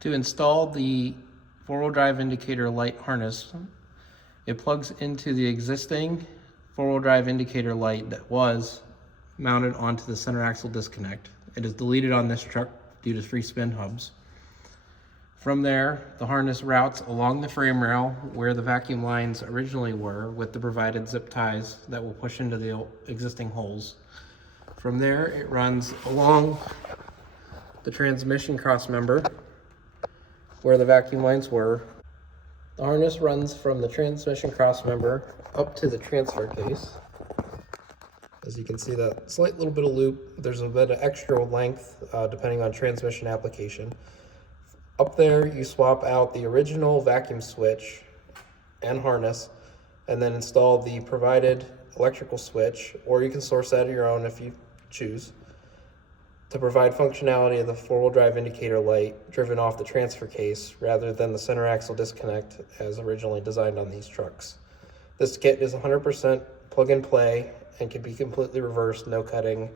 To install the four-wheel drive indicator light harness, it plugs into the existing four-wheel drive indicator light that was mounted onto the center axle disconnect. It is deleted on this truck due to free spin hubs. From there, the harness routes along the frame rail where the vacuum lines originally were with the provided zip ties that will push into the existing holes. From there, it runs along the transmission cross member where the vacuum lines were. The harness runs from the transmission cross member up to the transfer case. As you can see, that slight little bit of loop, there's a bit of extra length depending on transmission application. Up there, you swap out the original vacuum switch and harness, and then install the provided electrical switch, or you can source that of your own if you choose, to provide functionality of the four-wheel drive indicator light driven off the transfer case rather than the center axle disconnect as originally designed on these trucks. This kit is 100% plug and play and can be completely reversed, no cutting,